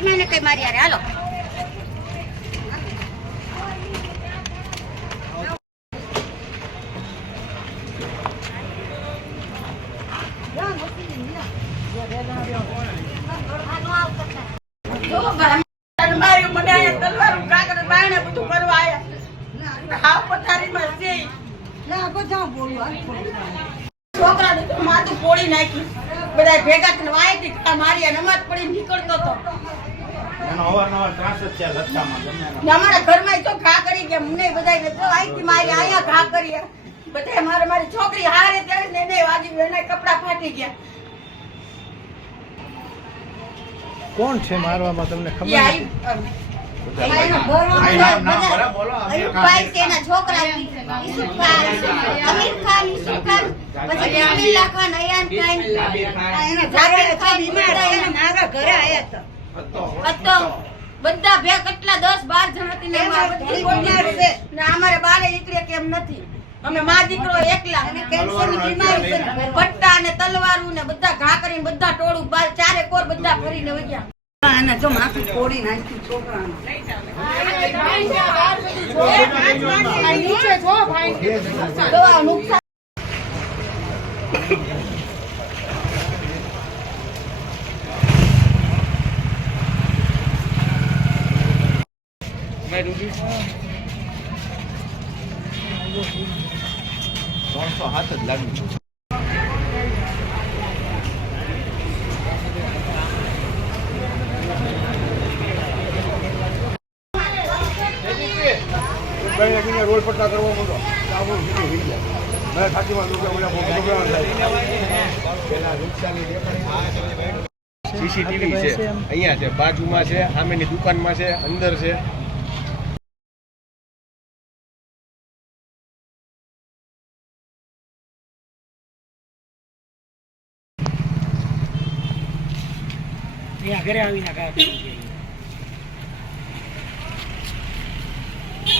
ફાતિમા ને કઈ મારી હારે. હાલો. છોકરાને તો માથું પોળી નાખ્યું. બધા ભેગા થઈને વાયથી ઘા મારી નમાજ પડી નીકળતો હતો એનો અવારનવાર ત્રાસ જ છે લચ્છામાં ગમે એનો. અમારા ઘરમાં તો ઘા કરી ગયા મને બધા તો અહીંથી મારી અહીંયા ઘા કરી બધા મારે મારી છોકરી હારે ત્યારે ને એને વાગી એના કપડા ફાટી ગયા. કોણ છે મારવામાં તમને ખબર? અમ, હતો બધા ભે કેટલા દસ બાર જણ હતી ને અમારે બધી બીમાર છે. ને અમારે બારે નીકળે કેમ નથી. અમે મા દીકરો એકલા. અને કેન્સરની બીમારી છે. ને પટ્ટા ને તલવારું ને બધા ઘા કરીને બધા ટોળું બાર ચારે કોર બધા ફરીને વગ્યા. અને જો માથું ફોડી નાખ્યું છોકરાનું. દવા નુકસાન ત્રણસો હાથ જ લાગ્યું રોડ પટ્ટા કરવા માંડો આપણું સીધું થઈ જાય મેં ખાતીમાં દુકાન મોટા સીસીટીવી છે અહીંયા છે બાજુમાં છે સામેની દુકાનમાં છે અંદર છે. અહીંયા ઘરે આવીને કાંઈ